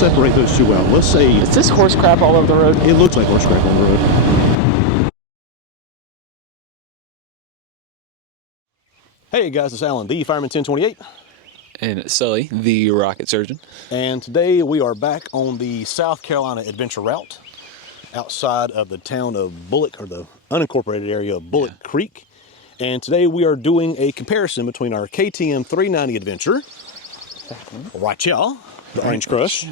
Separate those two out. Let's say... Is this horse crap all over the road? It looks like horse crap on the road. Hey guys, it's Alan, the Fireman 1028. And it's Sully, the rocket surgeon. And today we are back on the South Carolina adventure route outside of the town of Bullock, or the unincorporated area of Bullock Creek. And today we are doing a comparison between our KTM 390 adventure, right here, the Orange Crush,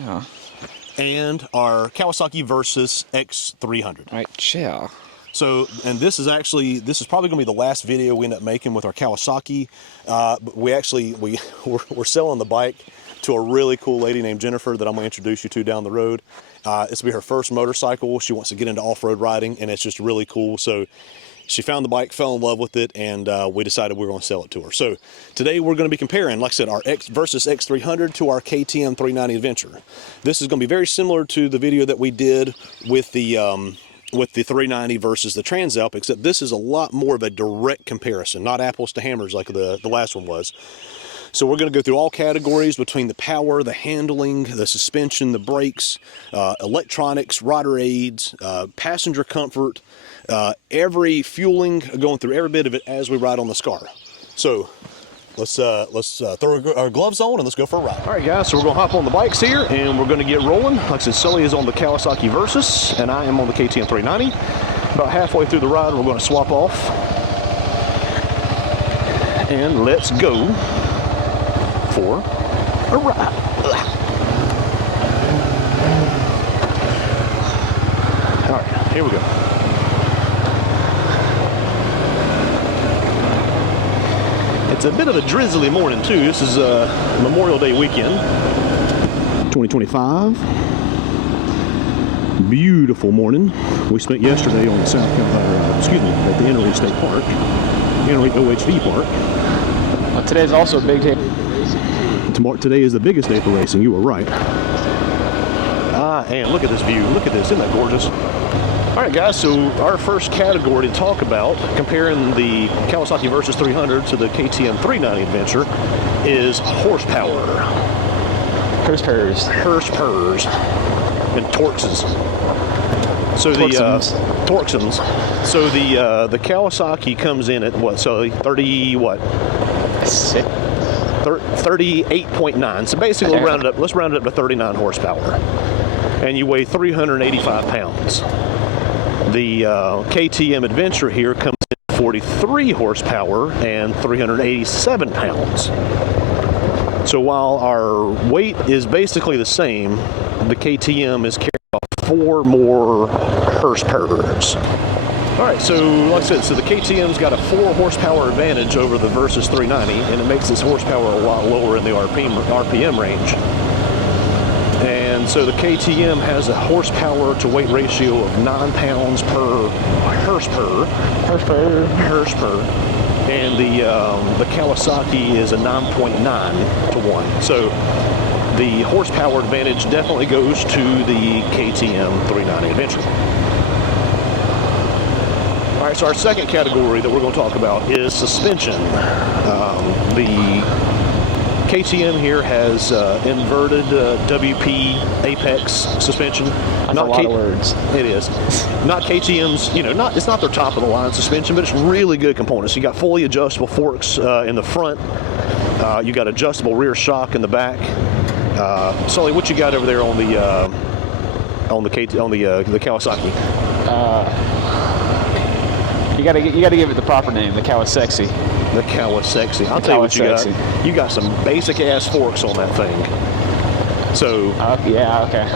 and our Kawasaki Versys X-300. Right, yeah. So, and this is probably going to be the last video we end up making with our Kawasaki. But we're selling the bike to a really cool lady named Jennifer that I'm going to introduce you to down the road. This will be her first motorcycle. She wants to get into off-road riding, and it's just really cool. So she found the bike, fell in love with it, and we decided we were going to sell it to her. So today we're going to be comparing, like I said, our Versys X-300 to our KTM 390 Adventure. This is going to be very similar to the video that we did with the 390 versus the Transalp, except this is a lot more of a direct comparison, not apples to hammers like the last one was. So we're going to go through all categories between the power, the handling, the suspension, the brakes, electronics, rider aids, passenger comfort, every fueling, going through every bit of it as we ride on the Scar. So let's throw our gloves on and let's go for a ride. All right, guys, so we're going to hop on the bikes here and we're going to get rolling. Like I said, Sully is on the Kawasaki Versys and I am on the KTM 390. About halfway through the ride, we're going to swap off. And let's go for a ride. All right, here we go. It's a bit of a drizzly morning too. This is Memorial Day weekend, 2025. Beautiful morning. We spent yesterday on the South Carolina, at the Inner State Park, Inner OHV Park. Well, today's also a big day. Today is the biggest day for racing. You were right. And look at this view. Look at this. Isn't that gorgeous? All right, guys, so our first category to talk about, comparing the Kawasaki Versys 300 to the KTM 390 Adventure, is horsepower. Horsepower. And torxes. So torxums. So the Kawasaki comes in at what? So 30 what? 38.9. So basically, let's round it up to 39 horsepower. And you weigh 385 pounds. The KTM Adventure here comes in at 43 horsepower and 387 pounds. So while our weight is basically the same, the KTM is carrying off 4 more horsepowers. All right, so like I said, so the KTM's got a 4 horsepower advantage over the Versys 390, and it makes this horsepower a lot lower in the RPM range. And so the KTM has a horsepower to weight ratio of 9 pounds per horsepower. And the Kawasaki is a 9.9 to 1. So the horsepower advantage definitely goes to the KTM 390 Adventure. All right, so our second category that we're going to talk about is suspension. The KTM here has inverted WP Apex suspension. That's a lot of words. It is. Not KTM's, it's not their top of the line suspension, but it's really good components. You got fully adjustable forks in the front. You got adjustable rear shock in the back. Sully, what you got over there on the Kawasaki? You gotta give it the proper name, the Kawasaki. The Kawasaki. I'll tell you what you got. You got some basic ass forks on that thing. So yeah, okay.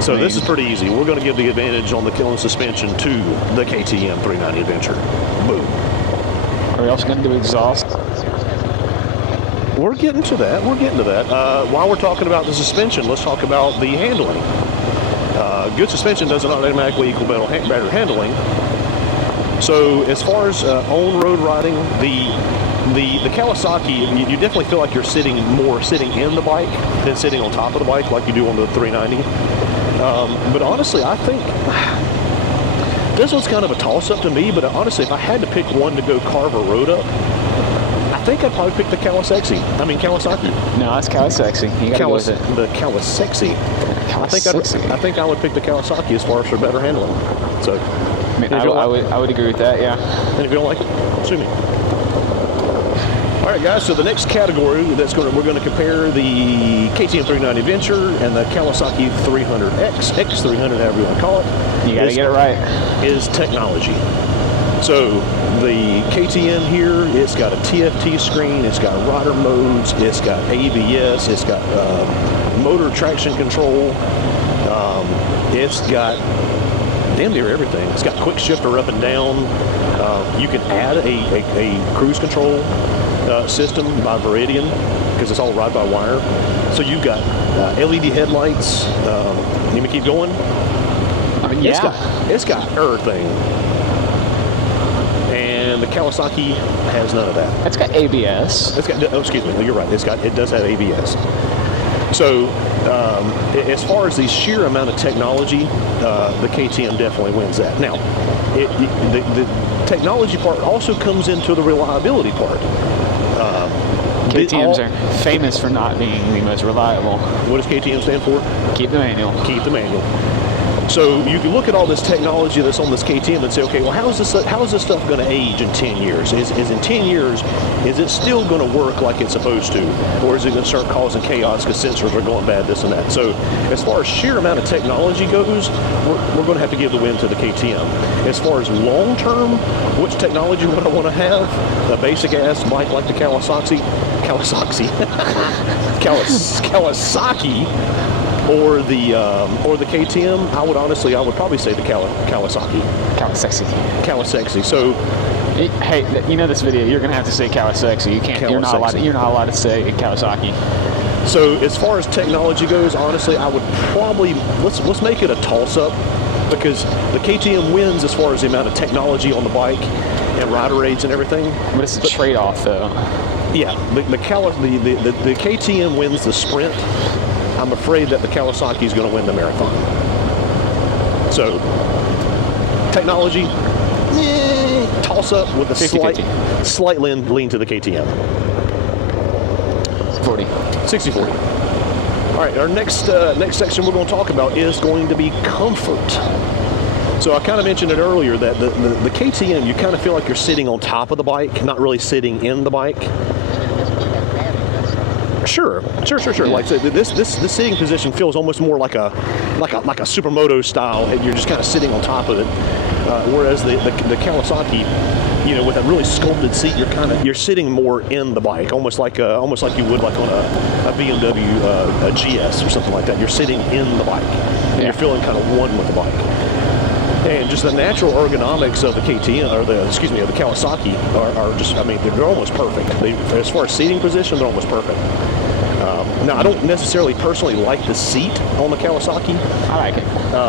So this is pretty easy. We're going to give the advantage on the suspension to the KTM 390 Adventure. Boom. Are we also going to do exhaust? We're getting to that. While we're talking about the suspension, let's talk about the handling. Good suspension doesn't automatically equal better handling. So as far as on-road riding, the Kawasaki, you definitely feel like you're sitting in the bike than sitting on top of the bike like you do on the 390. But honestly, I think this one's kind of a toss-up to me, but honestly, if I had to pick one to go carve a road up, I think I'd probably pick the Kawasaki. No, it's Kawasaki. You gotta go with it. The Kawasaki. I think I would pick the Kawasaki as far as for better handling. So, I mean, I would agree with that. Yeah. and if you don't like it, sue me. All right, guys. So the next category we're going to compare the KTM 390 Adventure and the Kawasaki 300X, X300, however you want to call it. You got to get it right. Is technology. So the KTM here, it's got a TFT screen, it's got rider modes, it's got ABS, it's got motor traction control, it's got damn near everything. It's got quick shifter up and down. You can add a cruise control system by Veridian because it's all ride-by-wire. So you've got LED headlights. Let me keep going. Yeah. It's got everything. And the Kawasaki has none of that. It's got ABS. It's got, oh, excuse me, no, you're right. It does have ABS. So as far as the sheer amount of technology, the KTM definitely wins that. Now, the technology part also comes into the reliability part. KTMs are famous for not being the most reliable. What does KTM stand for? Keep the manual. Keep the manual. So you can look at all this technology that's on this KTM and say, okay, well, how is this stuff going to age in 10 years? Is in 10 years, is it still going to work like it's supposed to? Or is it going to start causing chaos because sensors are going bad, this and that? So as far as sheer amount of technology goes, we're going to have to give the win to the KTM. As far as long-term, which technology would I want to have? A basic-ass bike like the Kawasaki, or the KTM, I would probably say the Kawasaki. Kawasaki. So, hey, you know this video. You're gonna have to say Kawasaki. You can't. You're not allowed to say Kawasaki. So as far as technology goes, honestly, I would probably let's make it a toss-up because the KTM wins as far as the amount of technology on the bike and rider aids and everything. But it's a trade-off, though. Yeah, the KTM wins the sprint. I'm afraid that the Kawasaki is going to win the marathon. So, technology, toss up with a 50-50. slight lean to the KTM. 60-40. All right, our next section we're going to talk about is going to be comfort. So I kind of mentioned it earlier that the KTM, you kind of feel like you're sitting on top of the bike, not really sitting in the bike. Sure. Yeah. Like this sitting position feels almost more like a supermoto style. You're just kind of sitting on top of it. Whereas the Kawasaki, with a really sculpted seat, you're sitting more in the bike, almost like you would like on a BMW a GS or something like that. You're sitting in the bike, and you're feeling kind of one with the bike. And just the natural ergonomics of the KTM, of the Kawasaki, are just, they're almost perfect. As far as seating position, they're almost perfect. Now, I don't necessarily personally like the seat on the Kawasaki. I like it.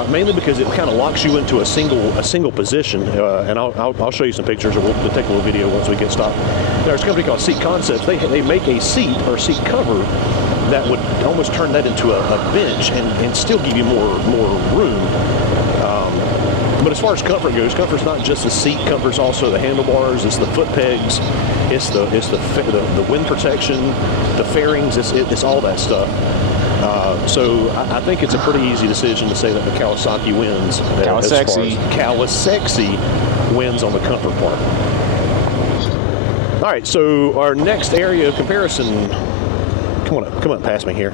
Mainly because it kind of locks you into a single position. And I'll show you some pictures, or we'll take a little video once we get stopped. There's a company called Seat Concepts. They make a seat or seat cover that would almost turn that into a bench and still give you more room. But as far as comfort goes, comfort's not just the seat. Comfort's also the handlebars. It's the foot pegs. It's the wind protection, the fairings. It's all that stuff. So I think it's a pretty easy decision to say that the Kawasaki wins. Kawasaki wins on the comfort part. All right. So our next area of comparison. Come on, past me here.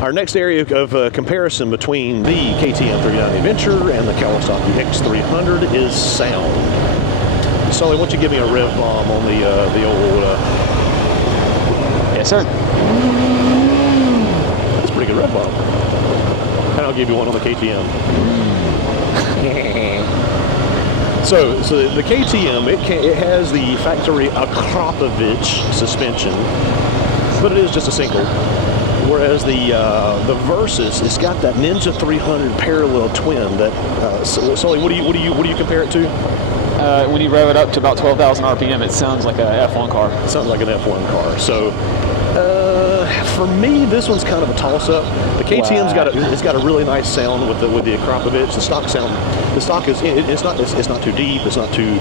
Our next area of comparison between the KTM 390 Adventure and the Kawasaki X-300 is sound. Sully, why don't you give me a rev bomb on the old... Yes, sir. That's a pretty good rev bomb. And I'll give you one on the KTM. So the KTM, it has the factory Akrapovic suspension, but it is just a single. Whereas the Versys, it's got that Ninja 300 parallel twin. That Sully, what do you compare it to? When you rev it up to about 12,000 RPM, it sounds like a F1 car. It sounds like an F1 car. So for me, this one's kind of a toss-up. The KTM's got a really nice sound with the Akrapovic. The stock sound, is it's not too deep. It's not too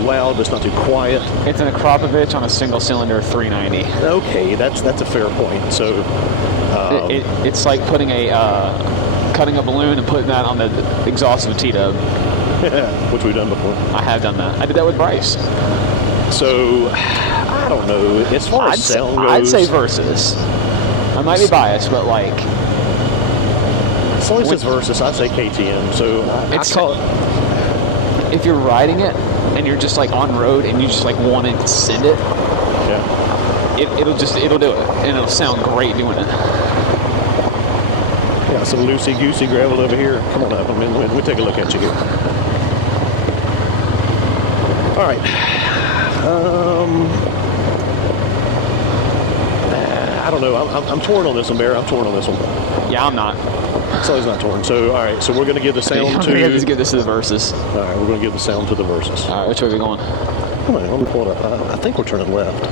loud. But it's not too quiet. It's an Akrapovic on a single-cylinder 390. Okay, that's a fair point. So It's like putting cutting a balloon and putting that on the exhaust of a T-dub. Which we've done before. I have done that. I did that with Bryce. So, I don't know. As far as sound goes, I'd say Versys. I might be biased, but like... Sully says Versys, I'd say KTM. So, I call it... If you're riding it, and you're just like on road, and you just like want to send it, it'll do it, and it'll sound great doing it. Got some loosey-goosey gravel over here. Come on up. We'll take a look at you here. All right. I don't know. I'm torn on this one, Bear. I'm torn on this one. Yeah, I'm not. Sully's not torn. So, all right. So we're going to give the sound to... Let's give this to the Versys. All right. We're going to give the sound to the Versys. All right. Which way are we going? All right. Let me pull it up. I think we're turning left.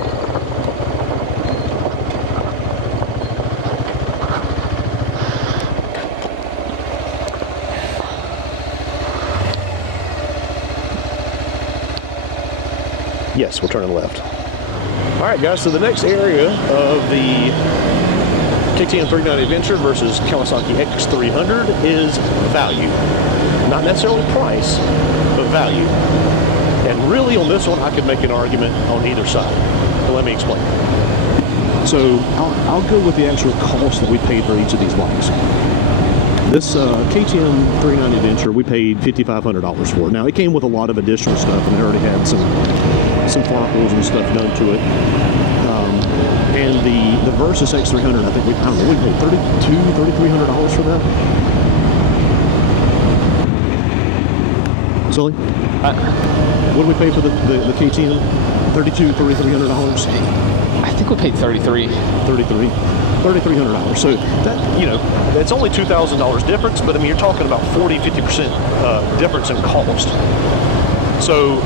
Yes, we're turning left. All right, guys, so the next area of the KTM 390 Adventure versus Kawasaki X-300 is value. Not necessarily price, but value. And really on this one, I could make an argument on either side. But let me explain. So I'll go with the actual cost that we paid for each of these bikes. This KTM 390 Adventure, we paid $5,500 for it. Now, it came with a lot of additional stuff, and it already had some farkles and stuff done to it. And the Versys X-300, I think we paid $3,300 for that. Sully? What did we pay for the KTM? $3,300? I think we paid $3,300. So that, that's only $2,000 difference, but I mean, you're talking about 40-50% difference in cost. So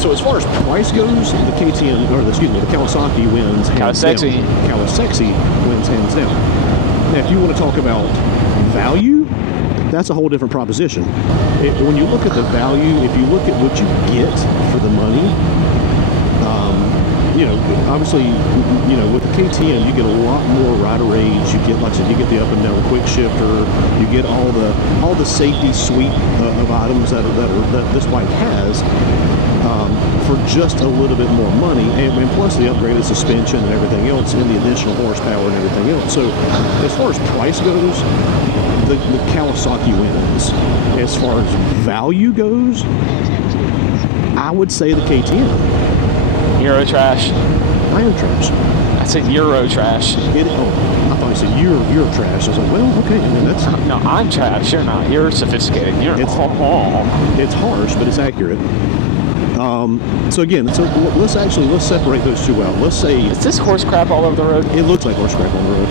so as far as price goes, the KTM, or the Kawasaki wins hands down. Kawasaki wins hands down. Now, if you want to talk about value, that's a whole different proposition. When you look at the value, if you look at what you get for the money, obviously, with the KTM, you get a lot more rider range. You get, like I said, you get the up and down quick shifter. You get all the safety suite of items that this bike has for just a little bit more money, and plus the upgraded suspension and everything else, and the additional horsepower and everything else. So, as far as price goes, the Kawasaki wins. As far as value goes, I would say the KTM. Euro trash. I am trash. I said Euro trash. I thought you said you're trash. I was like, well, okay. I mean, that's... No, I'm trash. You're not. You're sophisticated. It's harsh, but it's accurate. So again, let's separate those two out. Let's say... Is this horse crap all over the road? It looks like horse crap on the road.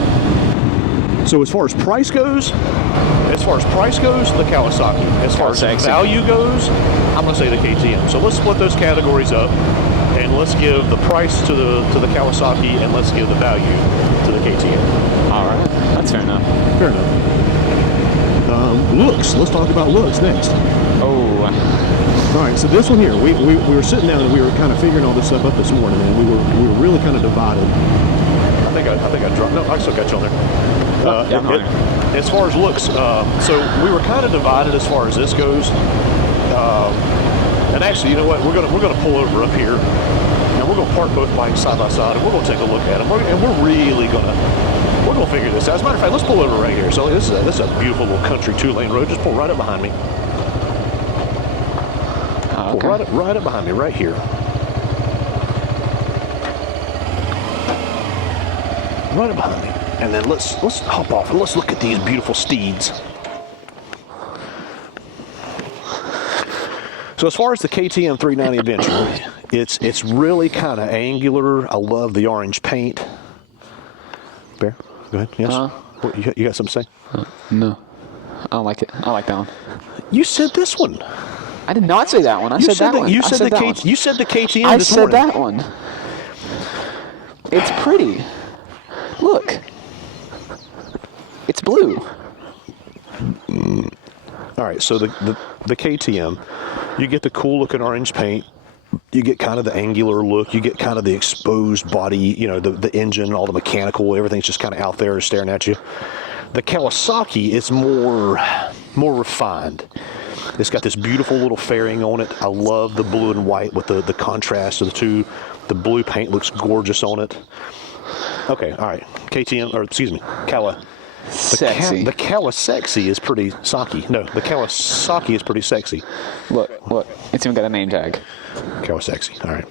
So as far as price goes, the Kawasaki. As far as value goes, I'm going to say the KTM. So let's split those categories up, and let's give the price to the Kawasaki, and let's give the value to the KTM. All right, that's fair enough. Fair enough. Looks. Let's talk about looks next. Oh. All right. So this one here, we were sitting down and we were kind of figuring all this stuff up this morning, and we were really kind of divided. I think I dropped. No, I still got you on there. As far as looks, so we were kind of divided as far as this goes. And actually, you know what? We're gonna pull over up here, and we're gonna park both bikes side by side, and we're gonna take a look at them. And we're gonna figure this out. As a matter of fact, let's pull over right here. So this is a beautiful little country 2-lane road. Just pull right up behind me. Okay. Pull right up behind me, right here. Right up behind me. And then let's hop off and let's look at these beautiful steeds. So as far as the KTM 390 Adventure, it's really kind of angular. I love the orange paint. Bear, go ahead. Yes. You got something to say? No, I don't like it. I like that one. You said this one. I did not say that one. I said that one. You said the KTM. I this said morning. that one. It's pretty. Look. It's blue. All right, so the KTM, you get the cool looking orange paint. You get kind of the angular look. You get kind of the exposed body, you know, the engine, all the mechanical, everything's just kind of out there staring at you. The Kawasaki is more refined. It's got this beautiful little fairing on it. I love the blue and white with the contrast of the two. The blue paint looks gorgeous on it. Okay, all right. KTM, or excuse me, Sexy. The Kawasaki is pretty socky. No, the Kawasaki is pretty sexy. Look, it's even got a name tag. Kawasaki, all right.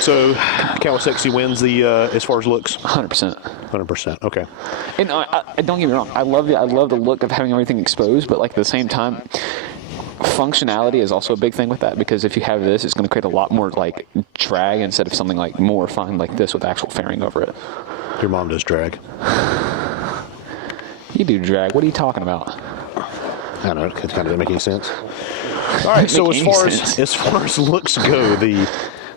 So, Kawasaki wins the as far as looks. 100%. 100%. Okay. And I don't get me wrong. I love the look of having everything exposed, but like at the same time, functionality is also a big thing with that, because if you have this, it's going to create a lot more like drag instead of something like more refined like this with actual fairing over it. Your mom does drag. You do drag. What are you talking about? I don't know. It kind of doesn't make any sense. All right. So as far as looks go, the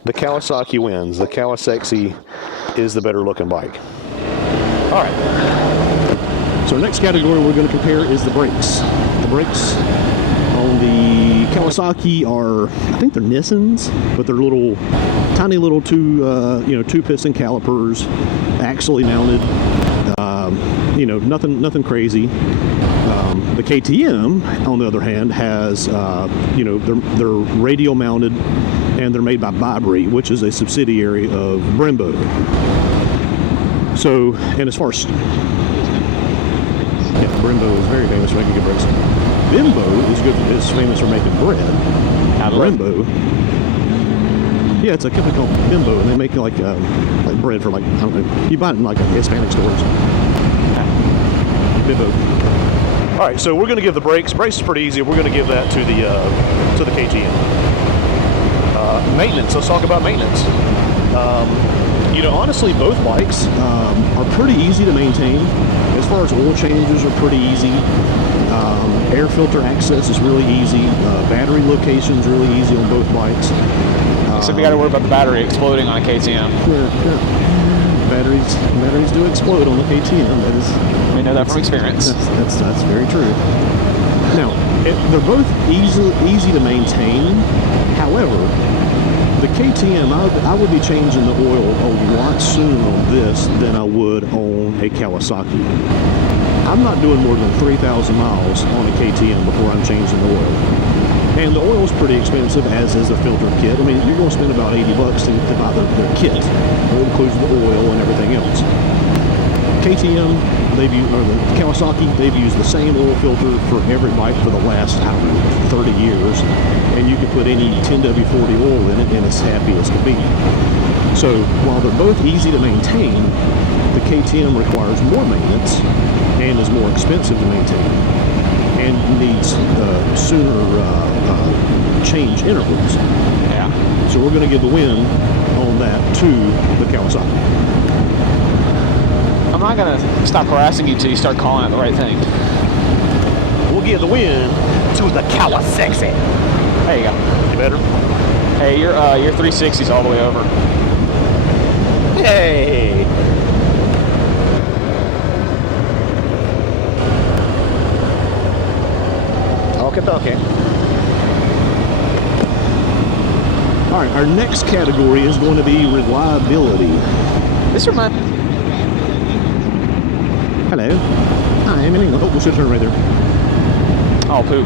Kawasaki wins. The Kawasaki is the better looking bike. All right. So our next category we're going to compare is the brakes. The brakes on the Kawasaki are, I think they're Nissans, but they're little, tiny little two piston calipers, axially mounted. You know, nothing crazy. The KTM, on the other hand, has they're radial mounted, and they're made by Bobry, which is a subsidiary of Brembo. So, and as far as Brembo is very famous for making good brakes. Bimbo is famous for making bread. Brembo. Yeah, it's a company called Bimbo, and they make like bread for like, I don't know, you buy it in like Hispanic stores. Bimbo. All right, so we're going to give the brakes. Brakes is pretty easy. We're going to give that to the KTM. Maintenance. Let's talk about maintenance. Honestly, both bikes are pretty easy to maintain. As far as oil changes are pretty easy. Air filter access is really easy. Battery location is really easy on both bikes. Except you got to worry about the battery exploding on a KTM. Yeah. Batteries do explode on the KTM. We know that from experience. That's very true. Now, they're both easy to maintain. However, the KTM, I would be changing the oil a lot sooner on this than I would on a Kawasaki. I'm not doing more than 3,000 miles on a KTM before I'm changing the oil. And the oil's pretty expensive, as is the filter kit. I mean, you're going to spend about $80 to buy the kit. It includes the oil and everything else. KTM, the Kawasaki, they've used the same oil filter for every bike for the last, 30 years. And you can put any 10W40 oil in it, and it's happy as can be. So, while they're both easy to maintain, the KTM requires more maintenance and is more expensive to maintain, and needs sooner change intervals. Yeah. So we're going to give the win on that to the Kawasaki. I'm not going to stop harassing you until you start calling it the right thing. We'll give the win to the Kawasaki. There you go. You better? Hey, your 360's all the way over. Hey! Okay. All right, our next category is going to be reliability. This reminds. Hello. Hi, I'm in England. Oh, we'll switch turn right there. Oh, poop.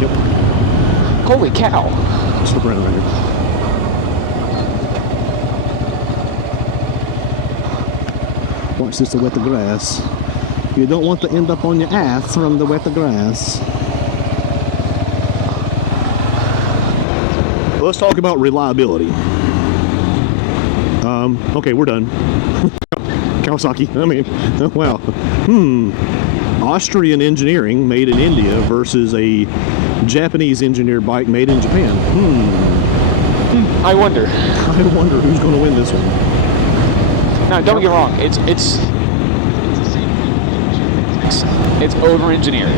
Yep. Holy cow. Slip around right here. Watch this to wet the grass. You don't want to end up on your ass from the wet the grass. Let's talk about reliability. Okay, we're done. Kawasaki, I mean, wow. Austrian engineering made in India versus a Japanese engineered bike made in Japan. I wonder who's going to win this one. Now, don't get me wrong. It's over-engineered.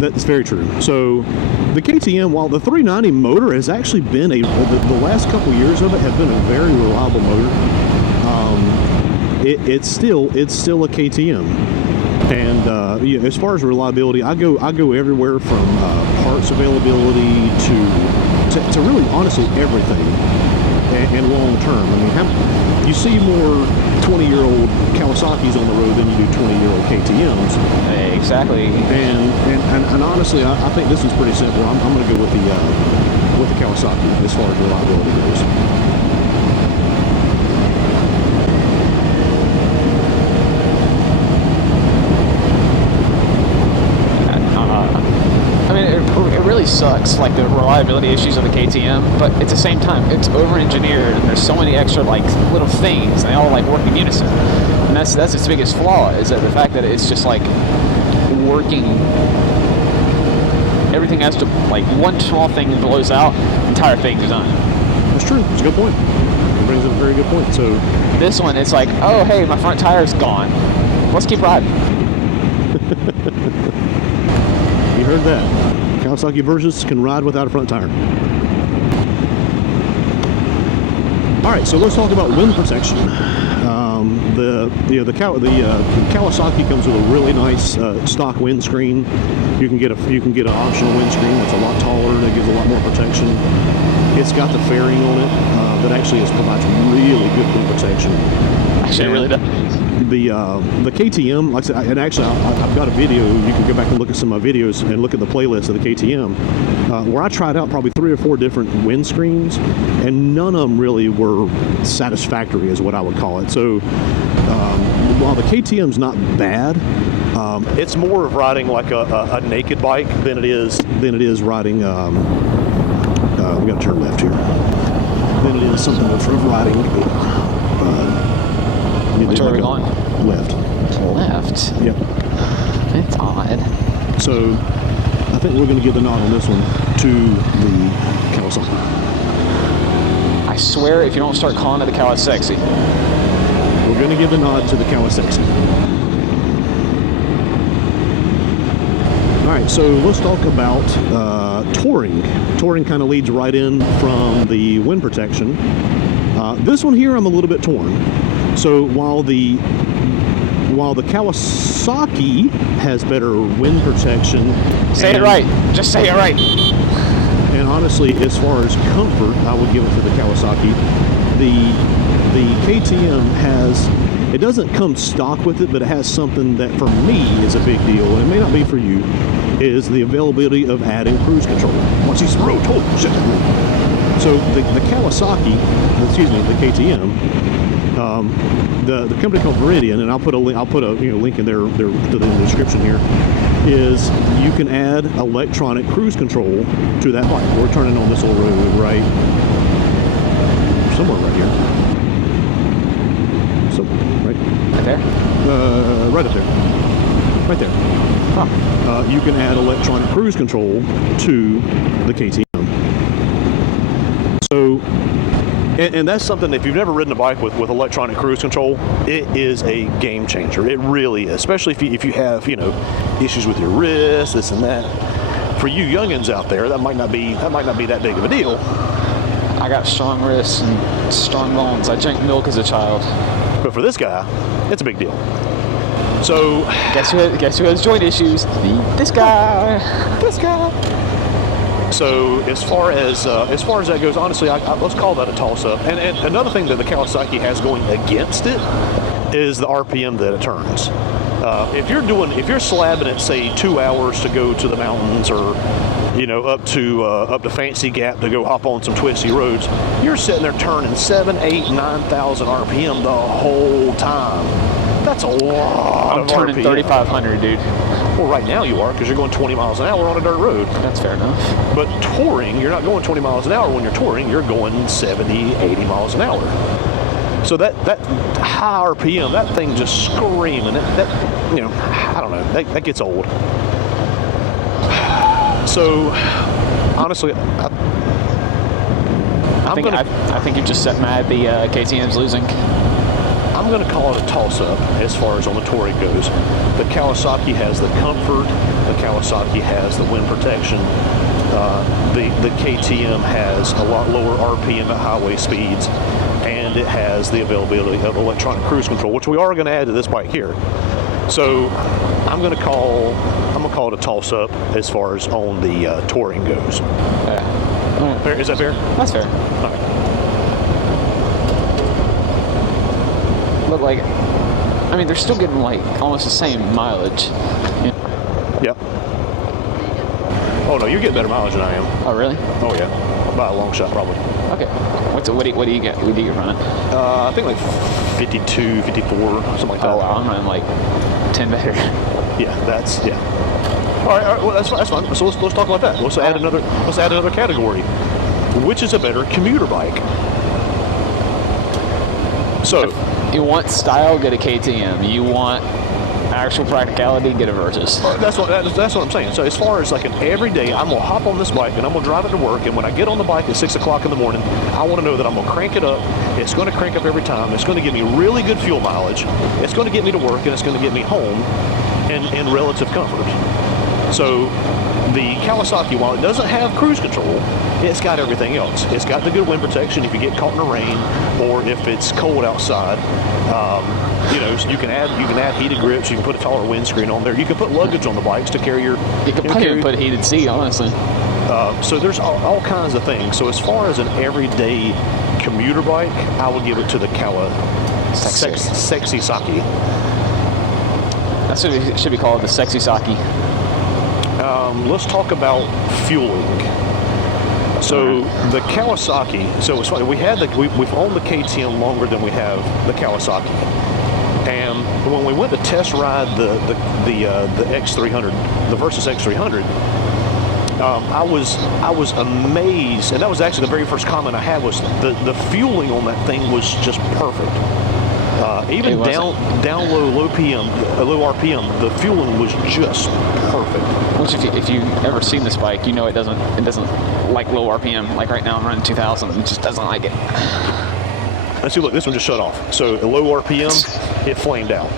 That's very true. So the KTM, while the 390 motor has actually been the last couple years of it have been a very reliable motor, it's still a KTM. And as far as reliability, I go everywhere from parts availability to to really, honestly, everything and long term. I mean, you see more 20-year-old Kawasaki's on the road than you do 20-year-old KTM's. Exactly. And honestly, I think this is pretty simple. I'm going to go with the Kawasaki as far as reliability goes. It really sucks, like the reliability issues of the KTM, but at the same time, it's over-engineered, and there's so many extra like little things, and they all like work in unison. And that's its biggest flaw, is that the fact that it's just like working. Everything has to, like, one small thing blows out, the entire thing's done. That's true. It's a good point. It brings up a very good point. So this one, it's like, oh hey, my front tire's gone. Let's keep riding. You heard that. Kawasaki Versys can ride without a front tire. All right, so let's talk about wind protection. The Kawasaki comes with a really nice stock windscreen. You can get an optional windscreen that's a lot taller, that gives a lot more protection. It's got the fairing on it that actually provides really good wind protection. Actually, it really does. The KTM, like I said, and actually I've got a video. You can go back and look at some of my videos and look at the playlist of the KTM, where I tried out probably 3 or 4 different windscreens, and none of them really were satisfactory, is what I would call it. So while the KTM's not bad, it's more of riding like a naked bike than it is riding. We got to turn left here. Than it is something of riding. Which way are we going? Left. Left? Yep. It's odd. So I think we're going to give the nod on this one to the Kawasaki. I swear, if you don't start calling it the Kawasaki. We're going to give the nod to the Kawasaki. All right, so let's talk about touring. Touring kind of leads right in from the wind protection. This one here, I'm a little bit torn. So while the Kawasaki has better wind protection, say it right. Just say it right. And honestly, as far as comfort, I would give it to the Kawasaki. The KTM has, it doesn't come stock with it, but it has something that for me is a big deal, and it may not be for you, is the availability of adding cruise control. Watch these road, holy shit. So the Kawasaki, excuse me, the KTM, the company called Meridian, and I'll put a link in there to the description here, is you can add electronic cruise control to that bike. We're turning on this little road right somewhere right here. So right there? Right up there. Right there. Huh. You can add electronic cruise control to the KTM. So, and that's something, if you've never ridden a bike with electronic cruise control, it is a game changer. It really is, especially if you have, issues with your wrist, this and that. For you youngins out there, that might not be that big of a deal. I got strong wrists and strong bones. I drank milk as a child. But for this guy, it's a big deal. So guess who has joint issues? This guy. This guy. So as far as that goes, honestly, let's call that a toss-up. And another thing that the Kawasaki has going against it is the RPM that it turns. If you're slabbing it, say 2 hours to go to the mountains, or up to Fancy Gap to go hop on some twisty roads, you're sitting there turning 7, 8, 9,000 RPM the whole time. That's a lot. I'm turning 3,500, dude. Well, right now you are, because you're going 20 miles an hour on a dirt road. That's fair enough. But touring, you're not going 20 miles an hour. When you're touring, you're going 70, 80 miles an hour. So that high RPM, that thing just screaming, I don't know, that gets old. So, honestly, I think you just set mad the KTM's losing. I'm going to call it a toss-up as far as on the touring goes. The Kawasaki has the comfort. The Kawasaki has the wind protection. The KTM has a lot lower RPM at highway speeds, and it has the availability of electronic cruise control, which we are going to add to this bike here. So I'm gonna call it a toss up as far as on the touring goes. Yeah. Fair? Is that fair? That's fair. All right. But like, I mean, they're still getting like almost the same mileage. Yep. Oh no, you're getting better mileage than I am. Oh really? Oh yeah, by a long shot probably. Okay. What do you get? What do you get running? I think like 52, 54, something like that. Oh wow, I'm running like 10 better. Yeah, yeah. All right, well that's fine. So let's talk about that. Let's add another category. Which is a better commuter bike? So you want style, get a KTM. You want actual practicality, get a Versys. That's what I'm saying. So as far as like an everyday, I'm gonna hop on this bike and I'm gonna drive it to work. And when I get on the bike at 6 o'clock in the morning, I want to know that I'm gonna crank it up. It's gonna crank up every time. It's gonna give me really good fuel mileage. It's gonna get me to work and it's gonna get me home in relative comfort. So the Kawasaki, while it doesn't have cruise control, it's got everything else. It's got the good wind protection if you get caught in the rain or if it's cold outside. You know, so you can add heated grips. You can put a taller windscreen on there. You can put luggage on the bikes to carry your. You can probably put a heated seat, honestly. So there's all kinds of things. So as far as an everyday commuter bike, I would give it to the Sexy Saki. That should be called the Sexy Saki. Let's talk about fueling. So the Kawasaki. So it's funny. We've owned the KTM longer than we have the Kawasaki. And when we went to test ride the X300, the Versys X300, I was amazed, and that was actually the very first comment I had was the fueling on that thing was just perfect. Even down low RPM, the fueling was just perfect. Which if you ever seen this bike, you know it doesn't like low RPM. Like right now I'm running 2000, it just doesn't like it. Let's see, look, this one just shut off. So at low RPM, it flamed out.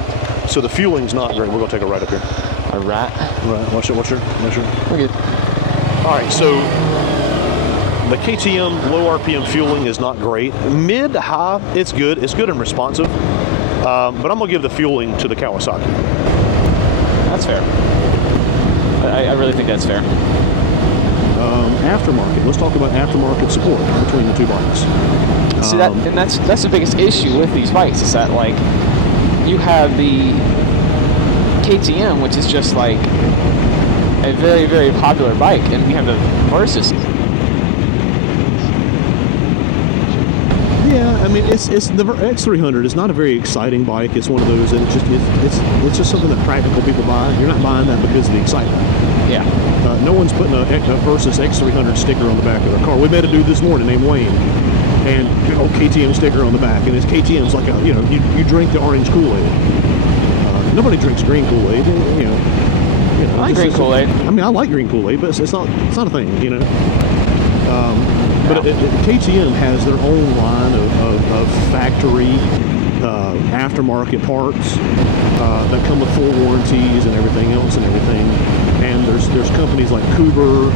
So the fueling's not great. We're gonna take a right up here. A right? Right. What's your? We're good. All right. So the KTM low RPM fueling is not great. Mid to high, it's good. It's good and responsive. But I'm gonna give the fueling to the Kawasaki. That's fair. I really think that's fair. Aftermarket. Let's talk about aftermarket support between the two bikes. See that's the biggest issue with these bikes is that like you have the KTM, which is just like a very, very popular bike, and you have the Versys. Yeah, I mean it's the X300 is not a very exciting bike. It's one of those, and it's just something that practical people buy. You're not buying that because of the excitement. Yeah. No one's putting a Versys X300 sticker on the back of their car. We met a dude this morning named Wayne, and KTM sticker on the back, and his KTM's like you drink the orange Kool-Aid. Nobody drinks green Kool-Aid. I like green Kool-Aid. I mean, I like green Kool-Aid, but it's not a thing, But KTM has their own line of factory aftermarket parts that come with full warranties and everything else and everything. And there's companies like Cooper,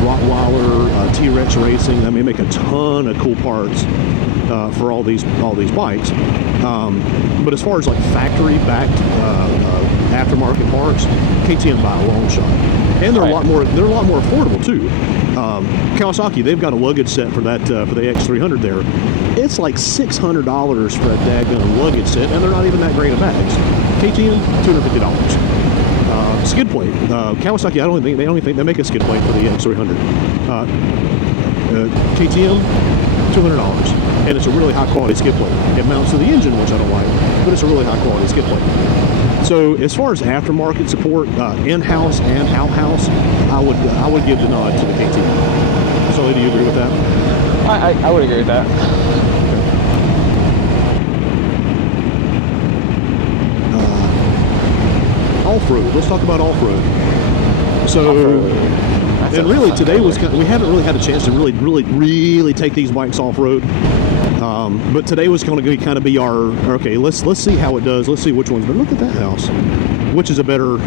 Rottweiler, T-Rex Racing. They make a ton of cool parts for all these bikes. But as far as like factory-backed aftermarket parts, KTM by a long shot, and they're a lot more affordable too. Kawasaki, they've got a luggage set for that for the X300 there. It's like $600 for a daggone luggage set, and they're not even that great of bags. KTM, $250. Skid plate. Kawasaki, I don't think they make a skid plate for the X300. KTM, $200, and it's a really high quality skid plate. It mounts to the engine, which I don't like, but it's a really high quality skid plate. So as far as aftermarket support, in-house and out-house, I would give the nod to the KTM. Sully, do you agree with that? I would agree with that. Off-road. Let's talk about off-road. So, and really today we haven't really had a chance to really take these bikes off-road. But today was going to kind of be our okay. Let's see how it does. Let's see which ones. But look at that house. Which is a better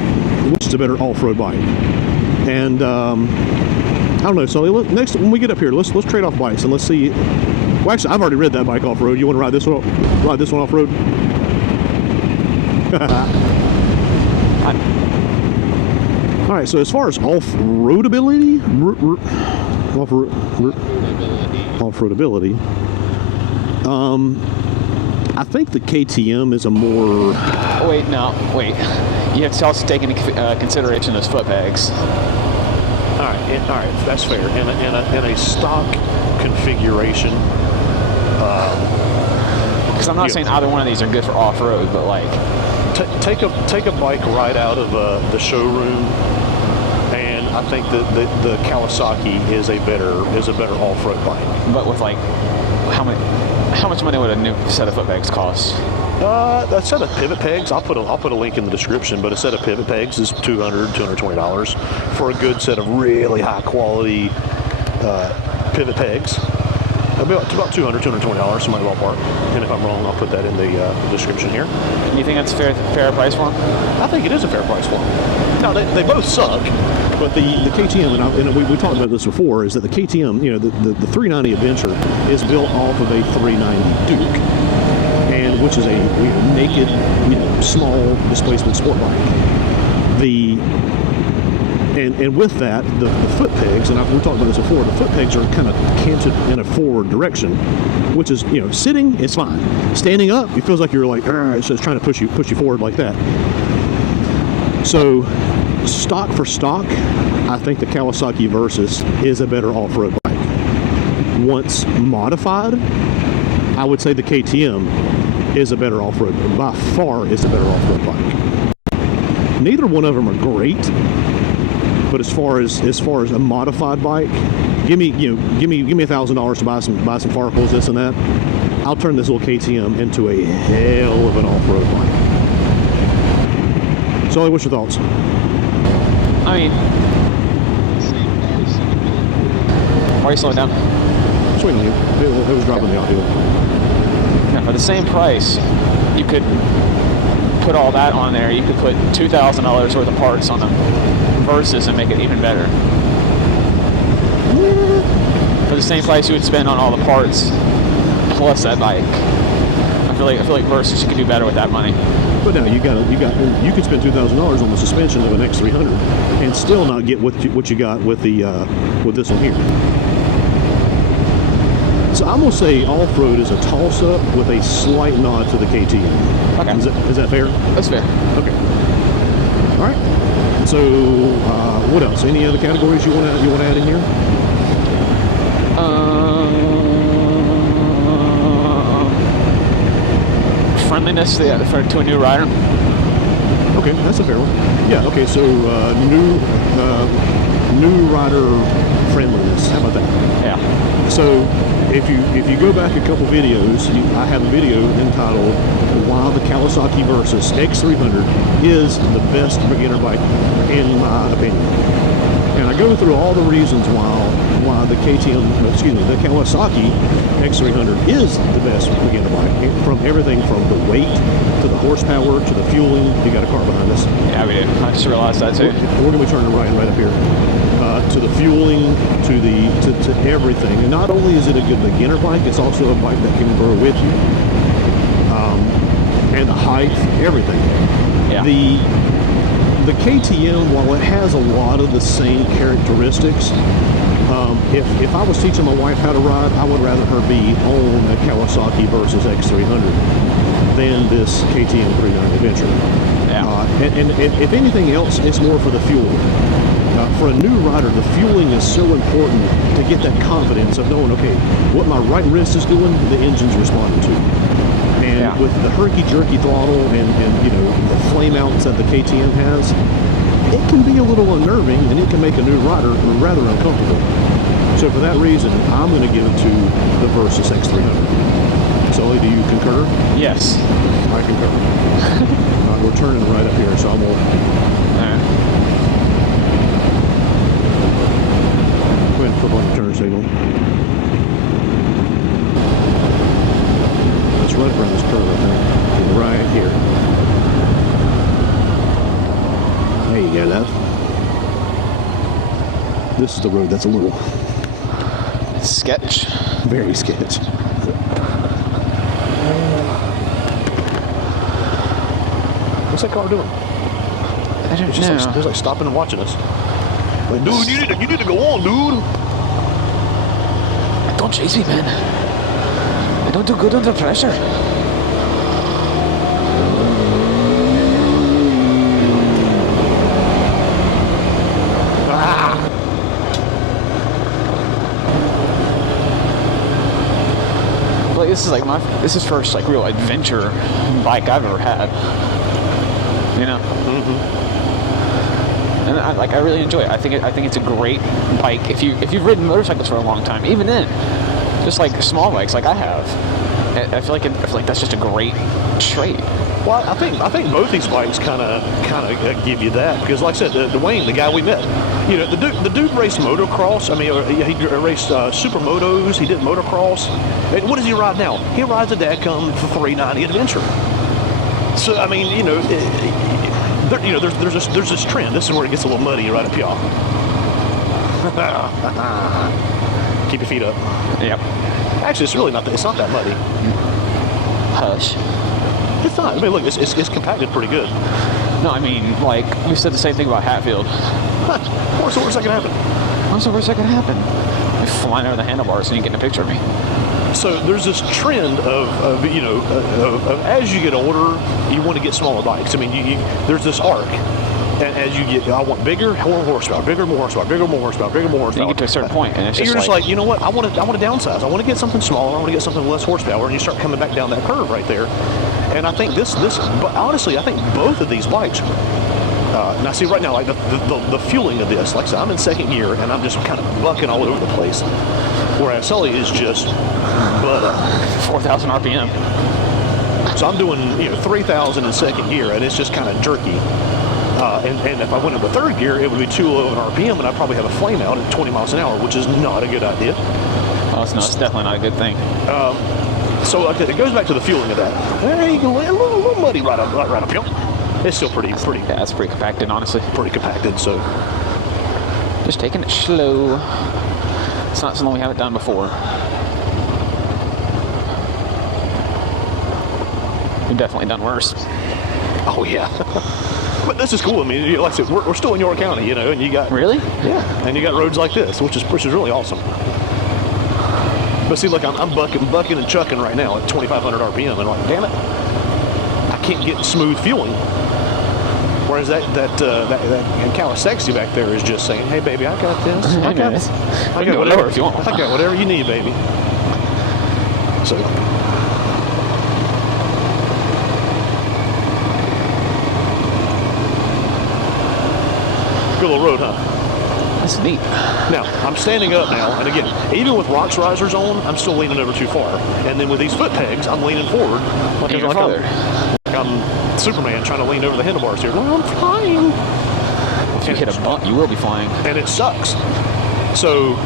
off-road bike? And I don't know. So next when we get up here, let's trade off bikes and let's see. Well, actually, I've already ridden that bike off-road. You want to ride this one off-road? All right, so as far as off-roadability, off-roadability, I think the KTM is a more... Wait. You have to also take into consideration those foot pegs. All right, that's fair. In a stock configuration, because I'm not saying either one of these are good for off-road, but like take a bike right out of the showroom, and I think that the Kawasaki is a better off-road bike. but with like how much money would a new set of foot pegs cost? A set of pivot pegs, I'll put a link in the description, but a set of pivot pegs is $220 for a good set of really high quality pivot pegs. About $220, somebody ballpark. And if I'm wrong, I'll put that in the description here. You think that's a fair price for them? I think it is a fair price for them. Now, they both suck. But the KTM, and we talked about this before, is that the KTM, the 390 Adventure is built off of a 390 Duke, and which is a naked, small displacement sport bike. And with that, the foot pegs, and we talked about this before, the foot pegs are kind of canted in a forward direction, which is, sitting, it's fine. Standing up, it feels like you're like, it's just trying to push you forward like that. So, stock for stock, I think the Kawasaki Versys is a better off-road bike. Once modified, I would say the KTM is a better off-road, by far is a better off-road bike. Neither one of them are great. But as far as a modified bike, give me $1,000 to buy some Farkles, this and that. I'll turn this little KTM into a hell of an off-road bike. Sully, what's your thoughts? I mean, why are you slowing down? Swinging you. It was dropping the audio. Yeah, for the same price, you could put all that on there. You could put $2,000 worth of parts on them Versys and make it even better. For the same price you would spend on all the parts plus that bike. I feel like Versys you could do better with that money. But now you could spend $2,000 on the suspension of an X-300 and still not get what you got with this one here. So I'm gonna say off-road is a toss-up with a slight nod to the KTM. Okay. Is that fair? That's fair. Okay. All right. So what else? Any other categories you want to add in here? Friendliness, to a new rider. Okay, that's a fair one. Yeah. Okay. So new rider friendliness. How about that? Yeah. So if you go back a couple videos, I have a video entitled "Why the Kawasaki Versys X-300 is the best beginner bike in my opinion," and I go through all the reasons why the Kawasaki X-300 is the best beginner bike, from everything from the weight to the horsepower to the fueling. You got a car behind us. Yeah, we did. I just realized that too. We're gonna be turning right up here. To the fueling, to everything. And not only is it a good beginner bike, it's also a bike that can grow with you. And the height, everything. Yeah. The KTM, while it has a lot of the same characteristics, if I was teaching my wife how to ride, I would rather her be on a Kawasaki Versys X-300 than this KTM 390 Adventure. Yeah. And if anything else, it's more for the fuel. For a new rider, the fueling is so important to get that confidence of knowing, okay, what my right wrist is doing, the engine's responding to. And with the herky-jerky throttle and the flame outs that the KTM has, it can be a little unnerving and it can make a new rider rather uncomfortable. So for that reason, I'm going to give it to the Versys X-300. Sully, do you concur? Yes. I concur. All right, we're turning right up here, so I'm going to... Go ahead and flip on your turn signal. Let's run around this curve right there. Right here. There you go, love. This is the road that's a little... sketch. Very sketch. What's that car doing? don't It's just know. like, it's like stopping and watching us. Like, dude, you need to go on, dude. Don't chase me, man. I don't do good under pressure. Like this is first like real adventure bike I've ever had. You know. And I really enjoy it. I think it's a great bike if you've ridden motorcycles for a long time. Even then, just like small bikes like I have, I feel like that's just a great trait. Well, I think both these bikes kind of give you that because, like I said, Dwayne, the guy we met, you know, the dude raced motocross. I mean, he raced supermotos. He did motocross. And what does he ride now? He rides a Dadcom 390 Adventure. So I mean, you know, there's this trend. This is where it gets a little muddy right up y'all. Keep your feet up. Yep. Actually, it's really not that. It's not that muddy. Hush. It's not. I mean, look, it's compacted pretty good. No, I mean, like, we said the same thing about Hatfield. What's the worst that can happen? What's the worst that can happen? You're flying over the handlebars and you get a picture of me. So there's this trend of as you get older, you want to get smaller bikes. I mean, there's this arc. And as you get, I want bigger, more horsepower, bigger, more horsepower, bigger, more horsepower, bigger, more horsepower. You get to a certain point, and it's just you're just like, you know what? I want to downsize. I want to get something smaller. I want to get something less horsepower, and you start coming back down that curve right there. And I think but honestly, I think both of these bikes. Now, see, right now, like the fueling of this, like I said, I'm in second gear, and I'm just kind of bucking all over the place. Whereas Sully is just butt up. 4,000 RPM. So I'm doing 3,000 in second gear, and it's just kind of jerky. And if I went into third gear, it would be too low in RPM, and I'd probably have a flame out at 20 miles an hour, which is not a good idea. Oh, it's definitely not a good thing. So it goes back to the fueling of that. There you go, a little muddy right up here. It's still pretty. Yeah, it's pretty compacted, honestly. Pretty compacted. So just taking it slow. It's not something we haven't done before. We've definitely done worse. Oh yeah. But this is cool. I mean, like I said, we're still in York County, and you got really, and you got roads like this, which is really awesome. But see, look, I'm bucking and chucking right now at 2,500 RPM, and like, damn it, I can't get smooth fueling. Whereas that Kawasaki back there is just saying, hey baby, I got this. I got whatever if you want. I got whatever you need, baby. So. Good little road, huh? That's neat. Now, I'm standing up now, and again, even with rocks risers on, I'm still leaning over too far. And then with these foot pegs, I'm leaning forward like I'm Superman trying to lean over the handlebars here. I'm flying. If you hit a bump, you will be flying. And it sucks. So,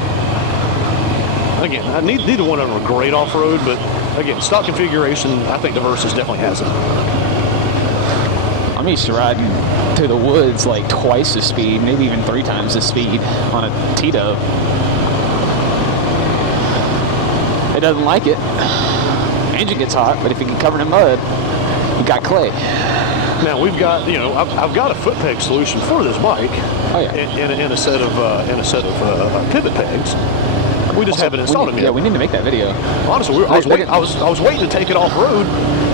again, neither one of them are great off-road, but again, stock configuration, I think the Versys definitely has it. I'm used to riding through the woods like twice the speed, maybe even 3 times the speed on a Tito. It doesn't like it. Engine gets hot, but if you get covered in mud, you got clay. Now we've got, I've got a foot peg solution for this bike. Oh yeah. In a set of pivot pegs. We just haven't installed them yet. Yeah, we need to make that video. Honestly, I was waiting to take it off road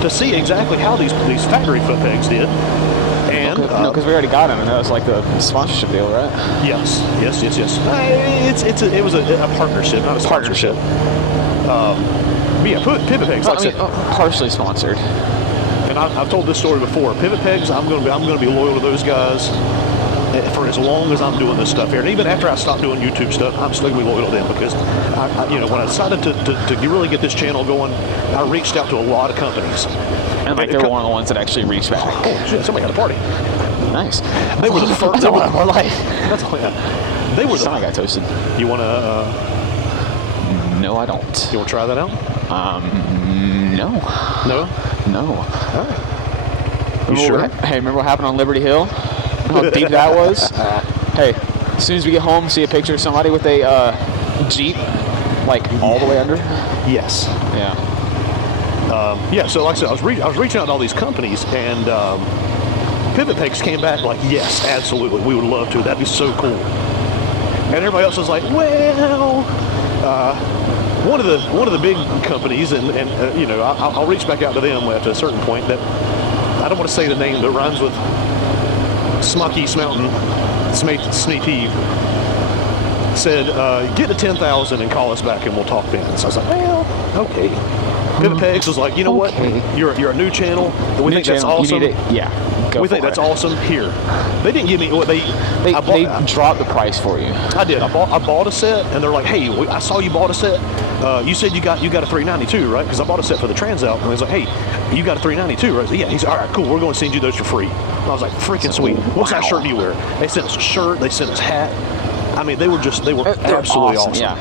to see exactly how these factory foot pegs did. And no, because we already got them, and that was like the sponsorship deal, right? Yes. It was a partnership, not a sponsorship. But yeah, pivot pegs. Like I said, partially sponsored. And I've told this story before. Pivot pegs, I'm going to be loyal to those guys for as long as I'm doing this stuff here. And even after I stop doing YouTube stuff, I'm still going to be loyal to them because, when I decided to really get this channel going, I reached out to a lot of companies. And like they're one of the ones that actually reached back. Oh shit! Somebody had a party. Nice. They were the first. That's more life. That's all I had. They were. Somebody got toasted. You want to? No, I don't. You want to try that out? No. No. No. All right. You sure? Remember what happened on Liberty Hill? How deep that was? Hey, as soon as we get home, see a picture of somebody with a Jeep, like all the way under. Yes. Yeah. So like I said, I was reaching out to all these companies, and pivot pegs came back like, yes, absolutely, we would love to. That'd be so cool. And everybody else was like, well, one of the big companies, and you know, I'll reach back out to them at a certain point, that I don't want to say the name, but rhymes with Smoky Smountain, Smeety, said, get to 10,000 and call us back and we'll talk then. So I was like, well, okay. Pivot Pegs was like, you know what? You're a new channel. And we think that's awesome. Yeah. We think that's awesome. Here, they didn't give me what they dropped the price for you. I did. I bought a set, and they're like, hey, I saw you bought a set. You said you got a 392, right? Because I bought a set for the Trans Out, and he was like, hey, you got a 392, right? I said, yeah. He's like, all right, cool. We're going to send you those for free. And I was like, freaking sweet. What size shirt do you wear? They sent us a shirt. They sent us a hat. I mean, they were absolutely awesome. Yeah.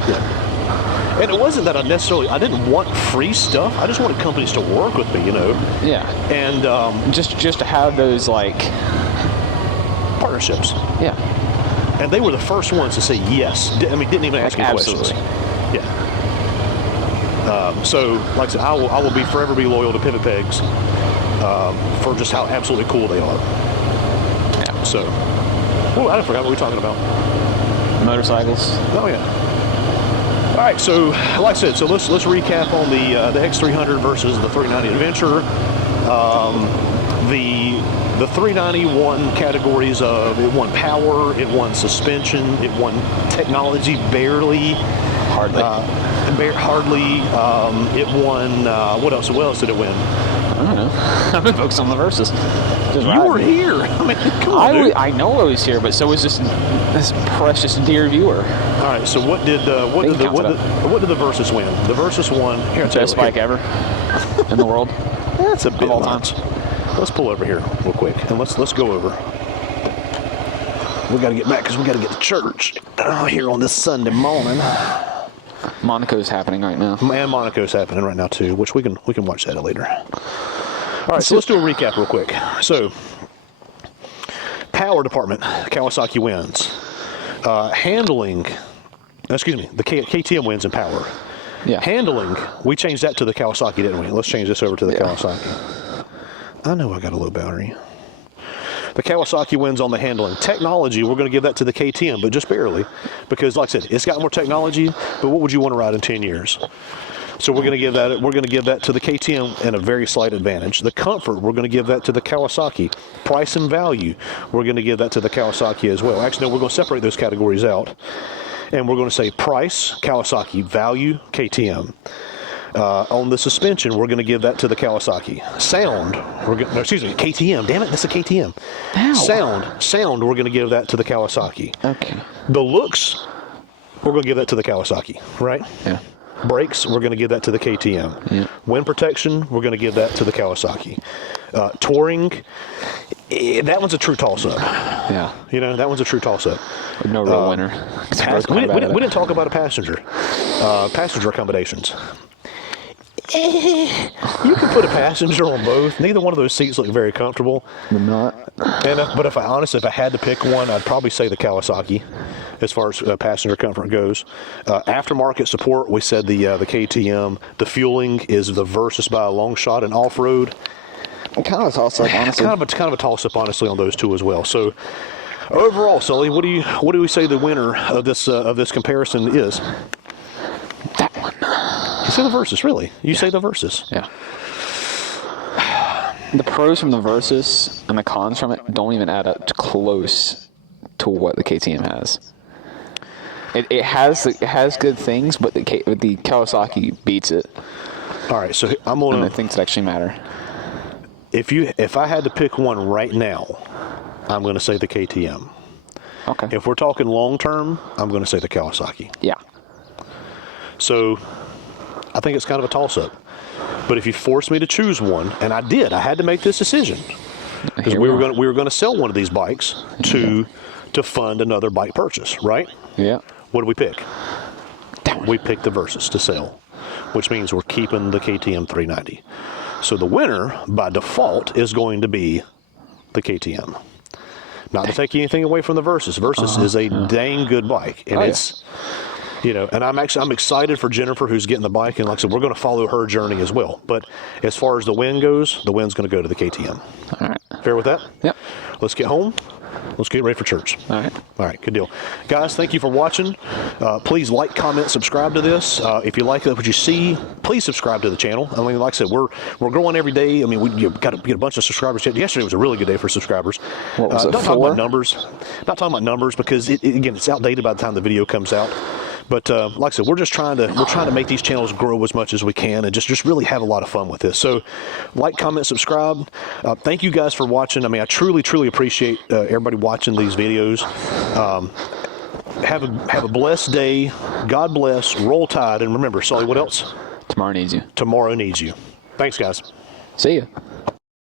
And it wasn't that I didn't want free stuff. I just wanted companies to work with me, you know. Yeah. And just to have those like partnerships. Yeah. And they were the first ones to say yes. I mean, didn't even ask me questions. Yeah. So, like I said, I will forever be loyal to Pivot Pegs for just how absolutely cool they are. Yeah. So, I forgot what we were talking about. Motorcycles. Oh yeah. All right, so like I said, so let's recap on the X300 versus the 390 Adventure. The 390 won categories of, it won power, it won suspension, it won technology barely. Hardly. It won, what else did it win? I don't know. I've been focused on the Versys. You were here. I mean, come on, dude. I know I was here, but so was this precious dear viewer. All right, so what did the Versys win? The Versys won. Here, best bike ever in the world. That's a bit of all much. time. Let's pull over here real quick and let's go over. We got to get back because we got to get to church here on this Sunday morning. Monaco's happening right now. And Monaco's happening right now too, which we can watch that later. All right, so let's do a recap real quick. So, power department, Kawasaki wins. Handling, excuse me, the KTM wins in power. Yeah. Handling, we changed that to the Kawasaki, didn't we? Let's change this over to the Kawasaki. I know I got a low battery. The Kawasaki wins on the handling. Technology, we're going to give that to the KTM, but just barely. Because, like I said, it's got more technology, but what would you want to ride in 10 years? So we're going to give that to the KTM in a very slight advantage. The comfort, we're going to give that to the Kawasaki. Price and value, we're going to give that to the Kawasaki as well. Actually, no, we're going to separate those categories out. And we're going to say price, Kawasaki, value, KTM. On the suspension, we're going to give that to the Kawasaki. Sound, KTM. Damn it, that's a KTM. Ow. Sound, we're going to give that to the Kawasaki. Okay. The looks, we're going to give that to the Kawasaki, right? Yeah. Brakes, we're going to give that to the KTM. Yeah. Wind protection, we're going to give that to the Kawasaki. Touring, that one's a true toss-up. Yeah. You know, that one's a true toss-up. No real winner. We didn't talk about a passenger. Passenger accommodations. You can put a passenger on both. Neither one of those seats look very comfortable. They're not. But if I had to pick one, I'd probably say the Kawasaki, as far as passenger comfort goes. Aftermarket support, we said the KTM. The fueling is the Versys by a long shot, and off-road. Kind of a toss-up, honestly. Kind of a toss-up, honestly, on those two as well. So overall, Sully, what do we say the winner of this comparison is? That one. You say the Versys, really? You say the Versys? Yeah. The pros from the Versys and the cons from it don't even add up close to what the KTM has. It has good things, but the Kawasaki beats it. All right, so I'm gonna. And the things that actually matter. If I had to pick one right now, I'm gonna say the KTM. Okay. If we're talking long term, I'm gonna say the Kawasaki. Yeah. So, I think it's kind of a toss-up. But if you forced me to choose one, and I did, I had to make this decision because we were going to sell one of these bikes to fund another bike purchase, right? Yeah. What did we pick? We picked the Versys to sell, which means we're keeping the KTM 390. So the winner by default is going to be the KTM. Not to take anything away from the Versys. Versys is a dang good bike, and it's. You know, and I'm excited for Jennifer, who's getting the bike, and like I said, we're going to follow her journey as well. But as far as the win goes, the win's going to go to the KTM. All right. Fair with that? Yep. Let's get home. Let's get ready for church. All right. All right, good deal. Guys, thank you for watching. Please like, comment, subscribe to this. If you like what you see, please subscribe to the channel. I mean, like I said, we're growing every day. I mean, we got to get a bunch of subscribers. Yesterday was a really good day for subscribers. What was it, Not talking 4? about numbers. Not talking about numbers because, again, it's outdated by the time the video comes out. But like I said, we're trying to make these channels grow as much as we can and just really have a lot of fun with this. So like, comment, subscribe. Thank you guys for watching. I mean, I truly appreciate everybody watching these videos. Have a blessed day. God bless. Roll Tide. And remember, Sully, what else? Tomorrow needs you. Tomorrow needs you. Thanks, guys. See ya.